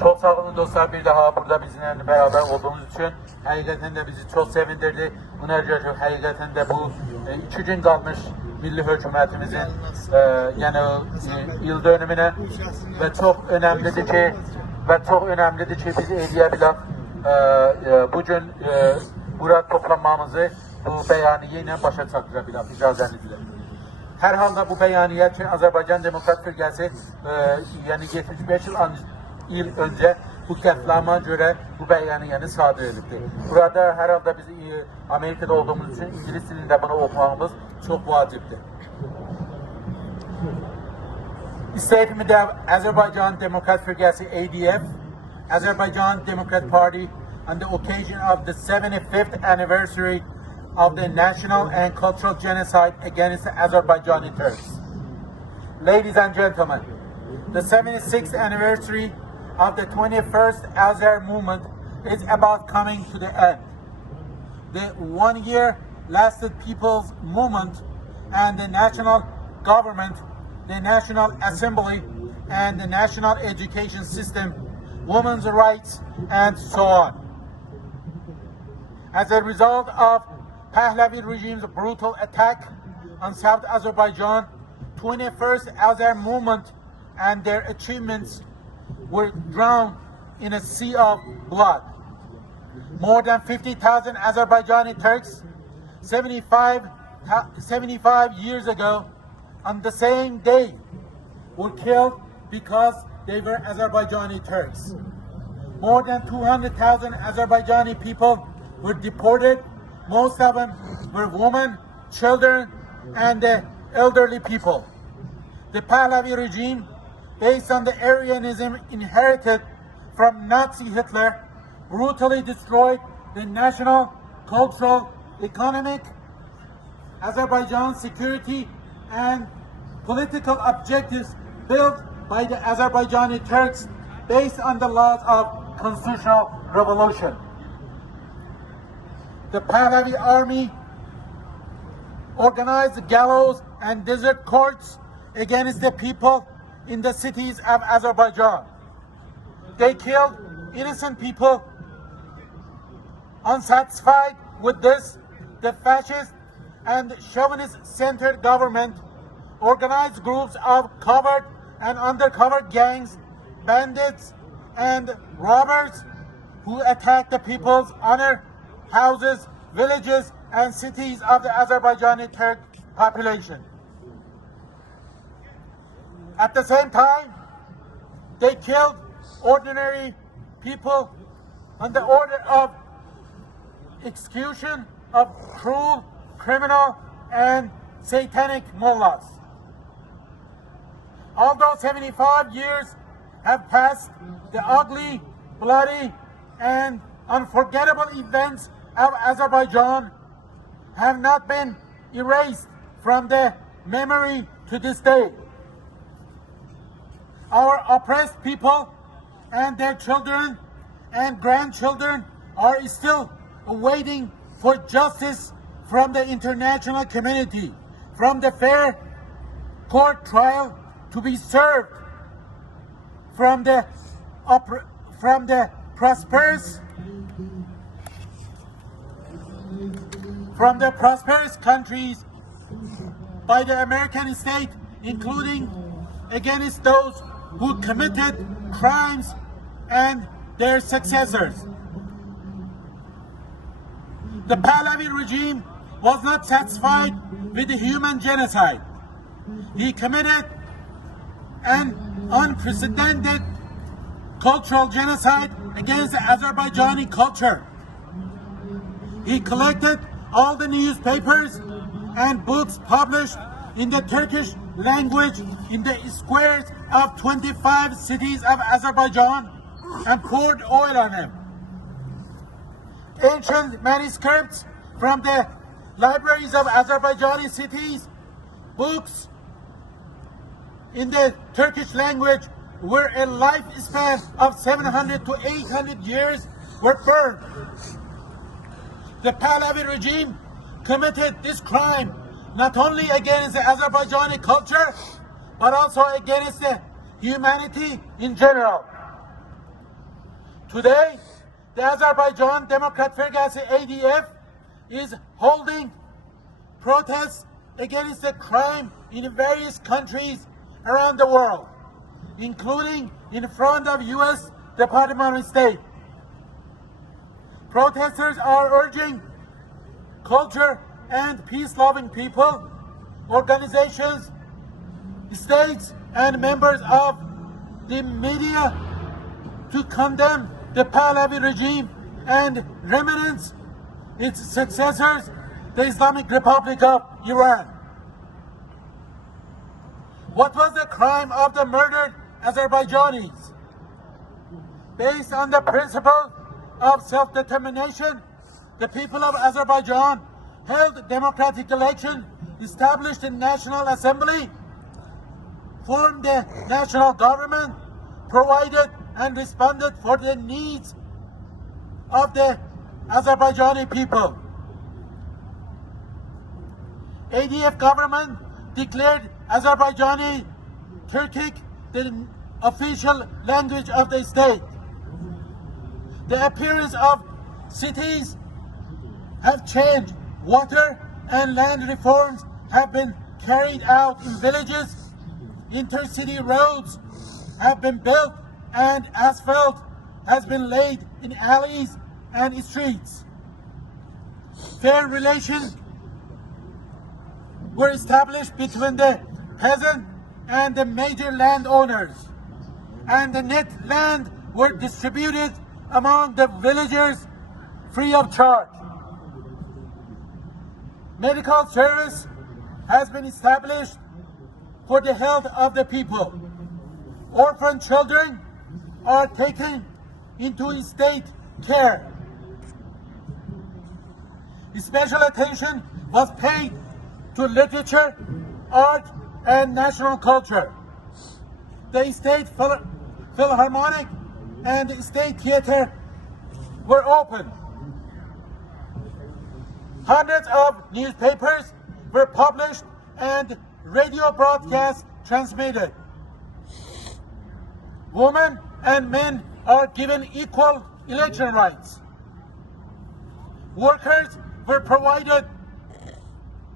Çok sağ olun dostlar, bir daha burada bizimle beraber olduğunuz için. Həqiqətən də bizi çok sevindirdi. Buna görə ki, həqiqətən də bu 2 gün qalmış milli hökumətimizin yəni yıl dönümünə və çox önəmlidir ki, biz eləyə bilək bugün burada toplanmamızı bu bəyaniyyə ilə başa çatdıra bilək, icazənizlə. Hər halda bu bəyaniyyə ki, Azərbaycan Demokrat Firqəsi yəni 75 il öncə bu qətlama görə bu bəyaniyəni sadır edibdir. Burada hər halda biz Amerikada olduğumuz üçün İngilis dilində bunu oxumağımız çox vacibdir. İstəyirəm də Azərbaycan Demokrat Firqəsi ADF, Azərbaycan Democrat Party, on the occasion of the 75th anniversary of the national and cultural genocide against the Azerbaijani Turks. Ladies and gentlemen, the 76th anniversary of the 21st Azer movement is about coming to the end. The 1 year lasted people's movement and the national government, the National Assembly and the national education system, women's rights and so on. As a result of Pahlavi regime's brutal attack on South Azerbaijan, 21st Azer movement and their achievements were drowned in a sea of blood. More than 50,000 Azerbaijani Turks 75 years ago on the same day were killed because they were Azerbaijani Turks. More than 200,000 Azerbaijani people were deported. Most of them were women, children, and elderly people. The Pahlavi regime, based on the Aryanism inherited from Nazi Hitler, brutally destroyed the national, cultural, economic, Azerbaijan security and political objectives built by the Azerbaijani Turks based on the laws of constitutional revolution. The Pahlavi army organized gallows and desert courts against the people in the cities of Azerbaijan. They killed innocent people. Unsatisfied with this, the fascist and chauvinist-centered government organized groups of covered and undercover gangs, bandits, and robbers who attacked the people's honor, houses, villages, and cities of the Azerbaijani Turk population. At the same time, they killed ordinary people on the order of execution of cruel, criminal, and satanic mullahs. Although 75 years have passed, the ugly, bloody, and unforgettable events of Azerbaijan have not been erased from the memory to this day. Our oppressed people and their children and grandchildren are still waiting for justice from the international community, from the fair court trial to be served, from the prosperous countries by the American state, including against those who committed crimes and their successors. The Pahlavi regime was not satisfied with the human genocide. He committed an unprecedented cultural genocide against the Azerbaijani culture. He collected all the newspapers and books published in the Turkish language in the squares of 25 cities of Azerbaijan and poured oil on them. Ancient manuscripts from the libraries of Azerbaijani cities, books in the Turkish language where a lifespan of 700 to 800 years were burned. The Pahlavi regime committed this crime not only against the Azerbaijani culture, but also against the humanity in general. Today, the Azərbaycan Demokrat Firqəsi ADF is holding protests against the crime in various countries around the world, including in front of U.S. Department of State. Protesters are urging culture and peace-loving people, organizations, states, and members of the media to condemn the Pahlavi regime and remnants, its successors, the Islamic Republic of Iran. What was the crime of the murdered Azerbaijanis? Based on the principle of self-determination, the people of Azerbaijan held democratic election, established a national assembly, formed a national government, provided and responded for the needs of the Azerbaijani people. ADF government declared Azerbaijani Turkic the official language of the state. The appearance of cities have changed. Water and land reforms have been carried out in villages. Intercity roads have been built and asphalt has been laid in alleys and streets. Fair relations were established between the peasant and the major landowners, and the net land were distributed among the villagers free of charge. Medical service has been established for the health of the people. Orphan children are taken into state care. Special attention was paid to literature, art, and national culture. The state philharmonic and the state theater were opened. Hundreds of newspapers were published and radio broadcasts transmitted. Women and men are given equal election rights. Workers were provided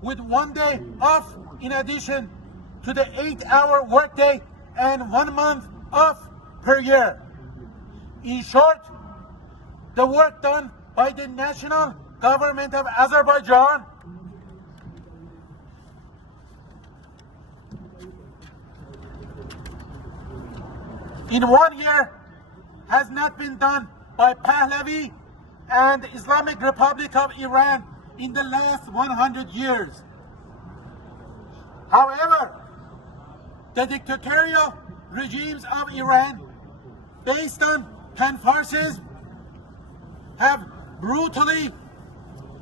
with 1 day off in addition to the 8-hour workday and 1 month off per year. In short, the work done by the national government of Azerbaijan in 1 year has not been done by Pahlavi and the Islamic Republic of Iran in the last 100 years. However, the dictatorial regimes of Iran, based on pan-Farsism, have brutally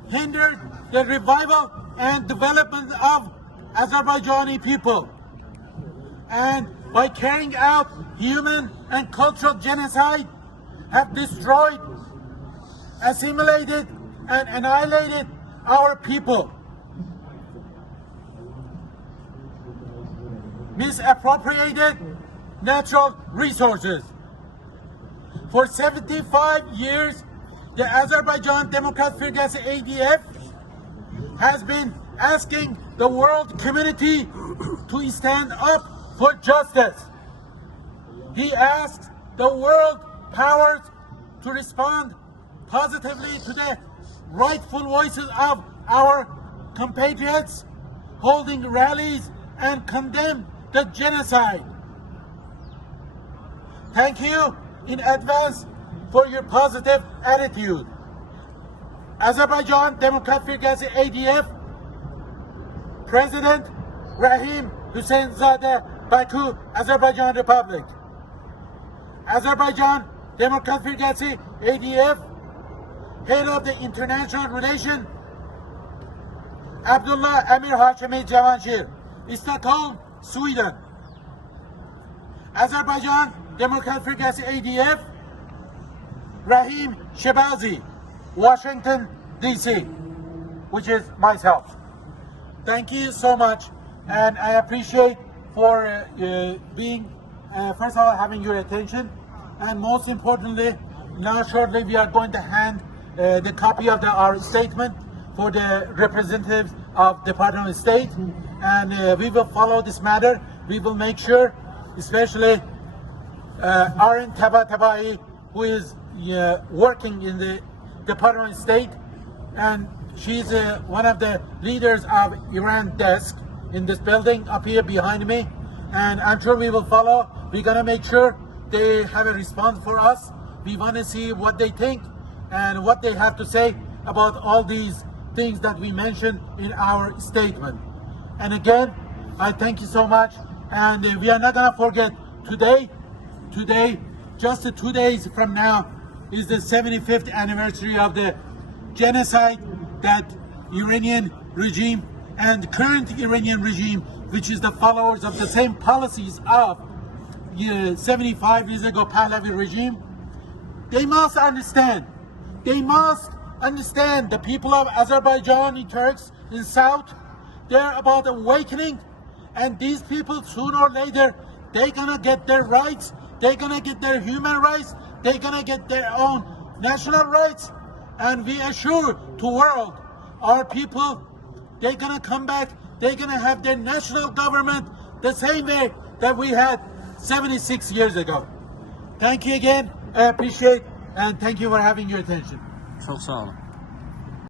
hindered the revival and development of Azerbaijani people, and by carrying out human and cultural genocide, have destroyed, assimilated, and annihilated our people. Misappropriated natural resources. For 75 years, the Azərbaycan Demokrat Firqəsi ADF has been asking the world community to stand up for justice. He asks the world powers to respond positively to the rightful voices of our compatriots, holding rallies and condemn the genocide. Thank you in advance for your positive attitude. Azərbaycan Demokrat Firqəsi ADF President Rahim Hüseynzade, Baku, Azərbaycan Republic. Azərbaycan Demokrat Firqəsi ADF Head of the International Relations Abdullah Amir Hashemi Javanshir, Stockholm, Sweden. Azərbaycan Demokrat Firqəsi ADF Rahim Shebazi, Washington, D.C., which is myself. Thank you so much, and I appreciate for being, first of all, having your attention, and most importantly, now shortly we are going to hand the copy of our statement for the representatives of Department of State, and we will follow this matter. We will make sure, especially Arin Tabai, who is working in the Department of State, and she's one of the leaders of Iran desk in this building up here behind me, and I'm sure we will follow. We're gonna make sure they have a response for us. We want to see what they think and what they have to say about all these things that we mentioned in our statement. And again, I thank you so much. And we are not gonna forget today, just 2 days from now, is the 75th anniversary of the genocide that Iranian regime and current Iranian regime, which is the followers of the same policies of 75 years ago Pahlavi regime, they must understand. They must understand the people of Azerbaijani Turks in South, they're about awakening, and these people sooner or later, they're gonna get their rights, they're gonna get their human rights, they're gonna get their own national rights, and we assure to world, our people, they're gonna come back, they're gonna have their national government the same way that we had 76 years ago. Thank you again, I appreciate, and thank you for having your attention. Çok sağ olun.